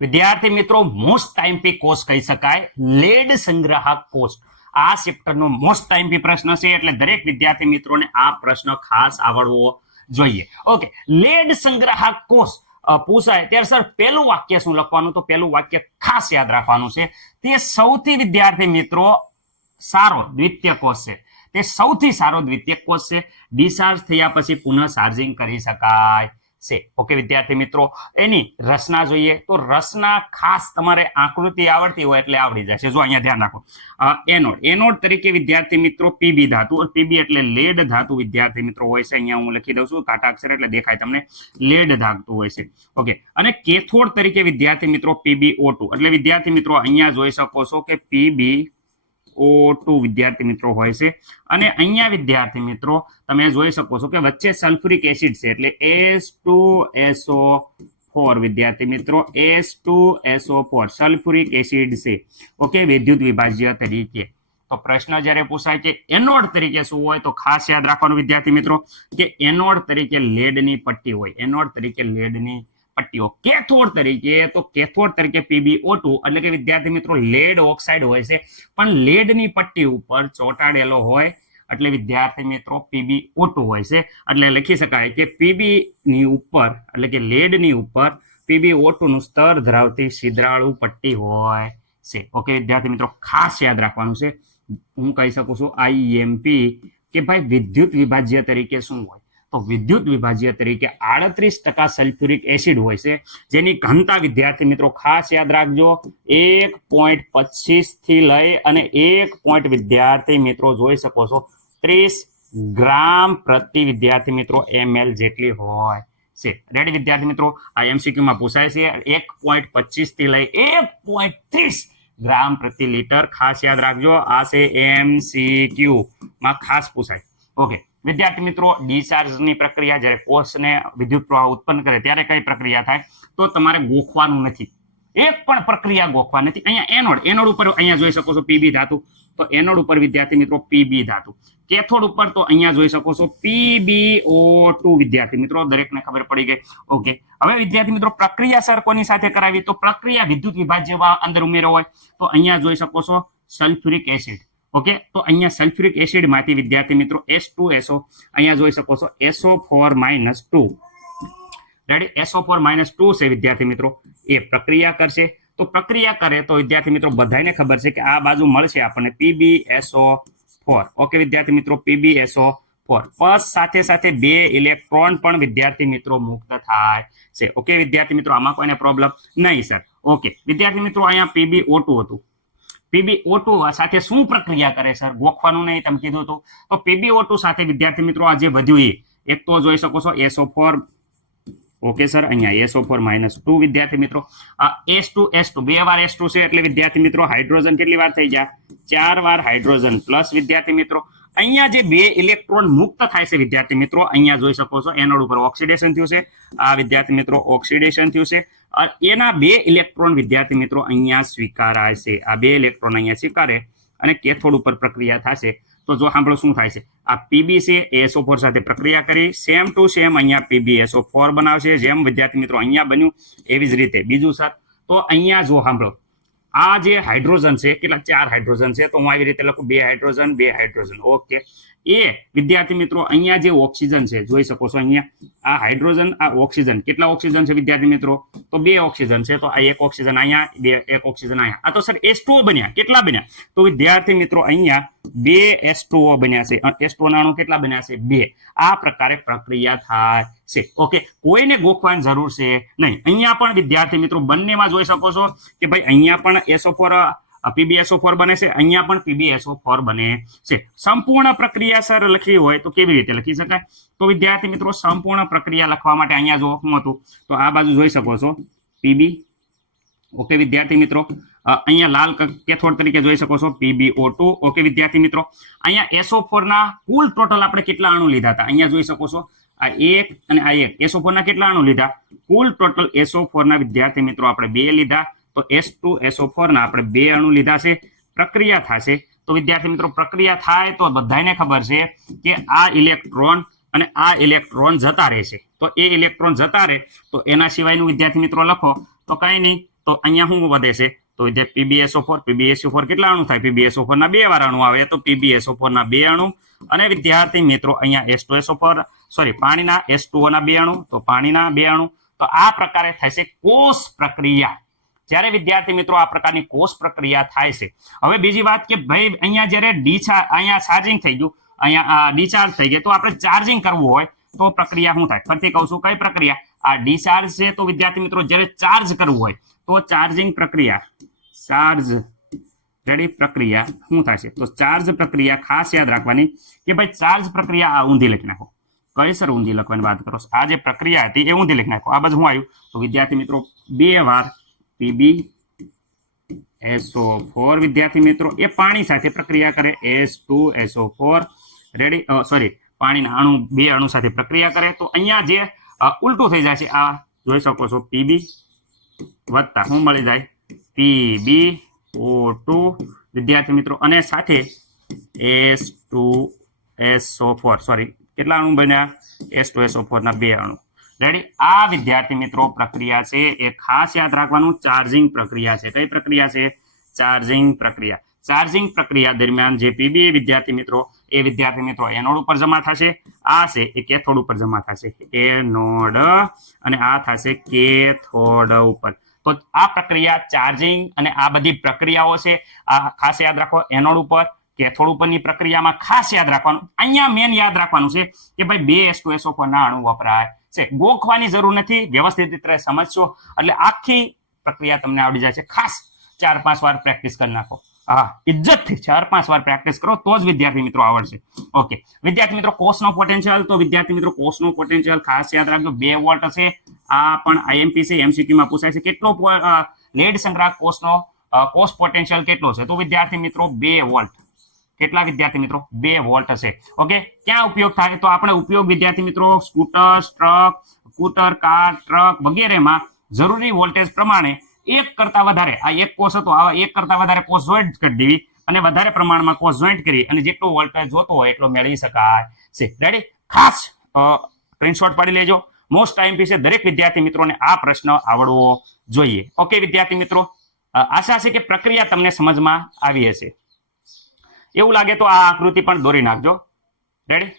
વિદ્યાર્થી મિત્રો most time પી course કહી શકાય. લેડ સંગ્રાહક કોર્સ આ ચેપ્ટરનો મોસ્ટ ટાઈમ પી પ્રશ્ન છે, એટલે દરેક વિદ્યાર્થી મિત્રોને આ પ્રશ્ન ખાસ આવડવો જોઈએ. ઓકે લેડ સંગ્રાહક કોષ પૂછાય, ત્યારે સર પહેલું વાક્ય શું લખવાનું? તો પહેલું વાક્ય ખાસ યાદ રાખવાનું છે. તે સૌથી વિદ્યાર્થી મિત્રો, સારો દ્વિતીય કોષ છે. તે સૌથી સારો દ્વિતીય કોષ છે. ડિસ્ચાર્જ થયા પછી પુનઃ ચાર્જિંગ કરી શકાય. છે. ઓકે વિદ્યાર્થી મિત્રો, એની રચના જોઈએ તો રચના ખાસ તમારે આકૃતિ આવડતી હોય એટલે આવડી જશે જો અહીંયા ધ્યાન રાખો. એનોડ. એનોડ તરીકે વિદ્યાર્થી મિત્રો પીબી ધાતુ. પીબી એટલે લેડ ધાતુ વિદ્યાર્થી મિત્રો હોય છે. અહીંયા હું લખી દઉં છું. કાટા એટલે દેખાય તમને. લેડ ધાતુ હોય છે. ઓકે અને કેથોડ તરીકે વિદ્યાર્થી મિત્રો પીબી એટલે વિદ્યાર્થી મિત્રો અહીંયા જોઈ શકો છો કે પીબી ઓ ટુ વિદ્યાર્થી મિત્રો હોય છે. અને અહીંયા વિદ્યાર્થી મિત્રો, તમે જોઈ શકો છો કે વચ્ચે સલ્ફ્યુરિક એસિડ છે, એટલે એસ ટુ એસઓ ફોર વિદ્યાર્થી મિત્રો, S two S O four sulphuric acid છે. ઓકે, વિદ્યુત વિભાજ્ય તરીકે. તો પ્રશ્ન જ્યારે પૂછાય કે એનોડ તરીકે શું હોય, તો ખાસ યાદ રાખવાનું વિદ્યાર્થી મિત્રો કે એનોડ તરીકે લેડની પટ્ટી હોય. એનોડ તરીકે લેડની પટ્ટીઓ. કેથોડ તરીકે, તો કેથોડ તરીકે પીબીઓ ટુ, એટલે કે વિદ્યાર્થી મિત્રો લેડ ઓક્સાઇડ હોય છે. પણ લેડની પટ્ટી ઉપર ચોંટાડેલો હોય, એટલે વિદ્યાર્થી મિત્રો પીબીઓ ટુ હોય છે. એટલે લખી શકાય કે પીબી ની ઉપર, એટલે કે લેડની ઉપર પીબીઓ ઓટુનું સ્તર ધરાવતી છિદ્રાળુ પટ્ટી હોય છે. ઓકે વિદ્યાર્થી મિત્રો, ખાસ યાદ રાખવાનું છે. હું કહી શકું છું આઈએમપી કે ભાઈ વિદ્યુત વિભાજ્ય તરીકે શું હોય? તો વિદ્યુત વિભાજ્ય તરીકે આડત્રીસ ટકા સલ્ફ્યુરિક એસિડ હોય છે. જેની ઘનતા, વિદ્યાર્થી મિત્રો, ખાસ યાદ રાખજો. એક પોઈન્ટ પચીસથી લઈ અને એક પોઈન્ટ વિદ્યાર્થી મિત્રો જોઈ શકો છો. ત્રીસ ગ્રામ પ્રતિ વિદ્યાર્થી મિત્રો એમએલ જેટલી હોય છે. રેડી વિદ્યાર્થી મિત્રો? આ MCQ માં પૂછાય છે. એક પોઈન્ટ પચીસથી લઈ એક પોઈન્ટ ત્રીસ ગ્રામ પ્રતિ લીટર. ખાસ યાદ રાખજો, આ છે એમસીક્યુ માં ખાસ પૂછાય. ઓકે વિદ્યાર્થી મિત્રો, ડિસ્ચાર્જની પ્રક્રિયા જ્યારે કોષને વિદ્યુત પ્રવાહ ઉત્પન્ન કરે ત્યારે કઈ પ્રક્રિયા થાય? તો તમારે ગોખવાનું નથી. એક પણ પ્રક્રિયા ગોખવા નથી. અહીંયા એનોડ એનોડ ઉપર અહીંયા જોઈ શકો છો પીબી ધાતુ. તો એનોડ ઉપર વિદ્યાર્થી મિત્રો પીબી ધાતુ. કેથોડ ઉપર તો અહીંયા જોઈ શકો છો પીબીઓ ટુ વિદ્યાર્થી મિત્રો, દરેકને ખબર પડી ગઈ. ઓકે. હવે વિદ્યાર્થી મિત્રો, પ્રક્રિયા સર કોની સાથે કરાવી? તો પ્રક્રિયા વિદ્યુત વિભાજ્યમાં અંદર ઉમેરો હોય. તો અહીંયા જોઈ શકો છો સલ્ફ્યુરિક એસિડ. ઓકે? તો અહીંયા સલ્ફ્યુરિક એસિડમાંથી, વિદ્યાર્થી મિત્રો એસ ટુ એસો અહીંયા જોઈ શકો છો S O four minus two ready S O four minus two છે, વિદ્યાર્થી મિત્રો. એ પ્રક્રિયા કરશે. તો પ્રક્રિયા કરે તો, વિદ્યાર્થી મિત્રો, બધાને ખબર છે કે આ બાજુ મળશે આપણને પીબીએસઓ ફોર ઓકે, વિદ્યાર્થી મિત્રો પીબીએસઓ ફોર પ્લસ સાથે સાથે બે ઇલેક્ટ્રોન પણ, વિદ્યાર્થી મિત્રો, મુક્ત થાય છે. ઓકે, વિદ્યાર્થી મિત્રો, આમાં કોઈને પ્રોબ્લેમ નહીં, સર. ઓકે, વિદ્યાર્થી મિત્રો, અહીંયા પીબી ટુ હતું. પીબીઓ ટુ સાથે શું પ્રક્રિયા કરે સર, ગોખવાનું નહીં, તમે કીધું હતું. તો પીબી ટુ સાથે વિદ્યાર્થી મિત્રો આ જે વધ્યું એ. એક તો જોઈ શકો છો, S O four. Okay, sir, અહીંયા એસ ફોર માઇનસ ટુ વિદ્યાર્થી મિત્રો. આ એસ ટુ એસ ટુ, બે વાર એસ ટુ છે એટલે વિદ્યાર્થી મિત્રો હાઇડ્રોજન કેટલી વાર થઈ ગયા? ચાર વાર હાઇડ્રોજન પ્લસ વિદ્યાર્થી મિત્રો. અહીંયા જે બે ઇલેક્ટ્રોન મુક્ત થાય છે વિદ્યાર્થી મિત્રો, અહીંયા જોઈ શકો છો, એનોડ ઉપર ઓક્સિડેશન થયું છે. આ વિદ્યાર્થી મિત્રો ઓક્સિડેશન થયું છે. એના બે ઇલેક્ટ્રોન વિદ્યાર્થી મિત્રો અહીંયા સ્વીકારાય છે. આ બે ઇલેક્ટ્રોન અહીંયા સ્વીકારે અને કેથોડ ઉપર પ્રક્રિયા થશે. તો જો સાંભળો શું થાય છે. આ પીબી છે એસો ફોર સાથે પ્રક્રિયા કરી સેમ ટુ સેમ અહીંયા પીબી એસો ફોર બનાવશે. જેમ વિદ્યાર્થી મિત્રો અહીંયા બન્યું, એવી જ રીતે. બીજું સર તો અહીંયા જો સાંભળો. આ જે હાઇડ્રોજન છે, કેટલા? ચાર હાઇડ્રોજન છે. તો હું આવી રીતે લખું, બે હાઇડ્રોજન બે હાઇડ્રોજન ઓકે એ વિદ્યાર્થી મિત્રો અહીંયા જે ઓક્સિજન છે, જોઈ શકો છો અહીંયા, આ હાઇડ્રોજન, આ ઓક્સિજન. કેટલા ઓક્સિજન છે વિદ્યાર્થી મિત્રો? તો બે ઓક્સિજન છે, તો આ એક ઓક્સિજન અહીંયા, બે, એક ઓક્સિજન અહીંયા. આ તો સર એસ બન્યા. કેટલા બન્યા? તો વિદ્યાર્થી મિત્રો અહીંયા બે એસ બન્યા છે. એસ ટુ કેટલા બન્યા છે? બે. આ પ્રકારે પ્રક્રિયા થાય છે. ઓકે? કોઈને ગોખવાની જરૂર છે નહીં. અહીંયા પણ વિદ્યાર્થી મિત્રો બંનેમાં જોઈ શકો છો કે ભાઈ અહીંયા પણ એસો ફોર પીબીએસઓ ફોર બને છે. અહીંયા પણ પીબીએસઓ ફોર બને છે. સંપૂર્ણ પ્રક્રિયા સર લખવી હોય તો કેવી રીતે લખી શકાય? તો વિદ્યાર્થી મિત્રો સંપૂર્ણ પ્રક્રિયા લખવા માટે અહીંયા જો શું હતું તો આ બાજુ જોઈ શકો છો. પીબી ઓકે વિદ્યાર્થી મિત્રો અ, અહીંયા લાલ ક- કેથોડ તરીકે જોઈ શકો છો. પીબીઓ ટુ ઓકે વિદ્યાર્થી મિત્રો અહીંયા એસો ના કુલ ટોટલ આપણે કેટલા અણુ લીધા હતા? અહીંયા જોઈ શકો છો. આ એક અને આ એક. એસો ના કેટલા અણુ લીધા? કુલ ટોટલ એસો ના વિદ્યાર્થી મિત્રો આપણે બે લીધા. તો એસ ટુ એસો ના આપણે બે અણુ લીધા છે, પ્રક્રિયા થશે. તો વિદ્યાર્થી મિત્રો, પ્રક્રિયા થાય તો બધાને ખબર છે કે આ ઇલેક્ટ્રોન અને આ ઇલેક્ટ્રોન જતા રહેશે. તો એ ઇલેક્ટ્રોન જતા રહે, તો એના સિવાયનું વિદ્યાર્થી મિત્રો લખો. તો કઈ નહીં, તો અહીંયા શું વધે છે? તો વિદ્યાર્થી પીબીએસઓ ફોર પીબીએસઓ ફોર કેટલા અણુ થાય? પીબીએસઓ ફોર ના બે વાર અણુ આવે તો પીબીએસઓ ફોર ના બે અણુ. અને વિદ્યાર્થી મિત્રો, અહીંયા S two S O four sorry પાણીના એસ ટુ ના બે અણુ, તો પાણીના બે અણુ. તો આ પ્રકારે છે કોષ પ્રક્રિયા. જ્યારે વિદ્યાર્થી મિત્રો આ પ્રકારની કોષ પ્રક્રિયા થાય છે. હવે બીજી વાત કે ભાઈ, અહીંયા જ્યારે ડીચા અહીંયા ચાર્જિંગ થઈ ગયું, અહીંયા ડિચાર્જ થઈ ગયું, તો આપણે ચાર્જિંગ કરવું હોય તો પ્રક્રિયા શું થાય? ફરીથી કહું છું કઈ પ્રક્રિયા? આ ડિચાર્જ છે તો વિદ્યાર્થી મિત્રો જ્યારે ચાર્જ કરવું હોય તો ચાર્જિંગ પ્રક્રિયા ચાર્જ રેડી પ્રક્રિયા શું થશે તો ચાર્જ પ્રક્રિયા ખાસ યાદ રાખવાની કે ભાઈ ચાર્જ પ્રક્રિયા આ ઊંધી લખી નાખો. કઈ સર ઊંધી લખવાની વાત કરો છો? આ જે પ્રક્રિયા હતી એ ઊંધી લખી નાખો. આ બાજુ શું આવ્યું. તો વિદ્યાર્થી મિત્રો, બે વાર પીબી એસઓ ફોર વિદ્યાર્થી મિત્રો, એ પાણી સાથે પ્રક્રિયા કરે S two S O four ready sorry પાણીના અણુ, બે અણુ સાથે પ્રક્રિયા કરે. તો અહીંયા જે ઉલટું થઈ જાય છે, આ જોઈ શકો છો, પીબી વત્તા શું મળી જાય. પીબી ઓ ટુ વિદ્યાર્થી મિત્રો, અને સાથે S two S O four sorry કેટલા અણુ બન્યા? એસ ટુ એસઓ ફોરના બે અણુ. રેડી આ વિદ્યાર્થી મિત્રો, પ્રક્રિયા છે એ ખાસ યાદ રાખવાનું ચાર્જિંગ પ્રક્રિયા છે. કઈ પ્રક્રિયા છે? ચાર્જિંગ પ્રક્રિયા. ચાર્જિંગ પ્રક્રિયા દરમિયાન જે પીબીએ વિદ્યાર્થી મિત્રો, એ વિદ્યાર્થી મિત્રો એનોડ ઉપર જમા થશે. આ છે એ કેથોડ ઉપર જમા થશે. એનોડ અને આ થશે કેથોડ ઉપર. તો આ પ્રક્રિયા ચાર્જિંગ અને આ બધી પ્રક્રિયાઓ છે, આ ખાસ યાદ રાખો એનોડ ઉપર, કેથોડ ઉપરની પ્રક્રિયામાં ખાસ યાદ રાખવાનું. અહીંયા મેન યાદ રાખવાનું છે કે ભાઈ બે એસ ટુ એસો ના અણુ વપરાય. છે. ગોખવાની જરૂર નથી. વ્યવસ્થિત રીતે સમજશો. એટલે આખી પ્રક્રિયા તમને આવડી જાય છે. ખાસ ચાર પાંચ વાર પ્રેક્ટિસ કરી નાખો. હા ઇજ્જતથી ચાર પાંચ વાર પ્રેક્ટિસ કરો, તો જ વિદ્યાર્થી મિત્રો આવડશે. ઓકે વિદ્યાર્થી મિત્રો કોર્સનો પોટેન્શિયલ તો વિદ્યાર્થી મિત્રો, કોષનો પોટેન્શિયલ ખાસ યાદ રાખજો. બે વોલ્ટ હશે. આ પણ આઈએમપી છે. MCQ માં પૂછાય છે. કેટલો લેડ સંગ્રાહક કોષનો નો કોષ પોટેન્શિયલ કેટલો છે? તો વિદ્યાર્થી મિત્રો, બે વોલ્ટ. કેટલા વિદ્યાર્થી મિત્રો? બે વોલ્ટ હશે. ઓકે? ક્યાં ઉપયોગ થાય? તો આપણે ઉપયોગ વિદ્યાર્થી મિત્રો, scooter, truck, scooter, car, truck વગેરેમાં જરૂરી વોલ્ટેજ પ્રમાણે એક કરતા વધારે, આ એક કોષ હતો આ એક કરતા વધારે કોષ જોઈન્ટ કરી દેવી અને વધારે પ્રમાણમાં કોષ જોઈન્ટ કરી અને જેટલો વોલ્ટેજ જોતો હોય એટલો મેળવી શકાય છે. રેડી ખાસ સ્ક્રીનશોટ પાડી લેજો. મોસ્ટ ટાઈમ પીસે દરેક વિદ્યાર્થી મિત્રોને આ પ્રશ્ન આવડવો જોઈએ. ઓકે વિદ્યાર્થી મિત્રો? આશા છે કે પ્રક્રિયા તમને સમજમાં આવી હશે. એવું લાગે તો આ આકૃતિ પણ દોરી નાખજો. રેડી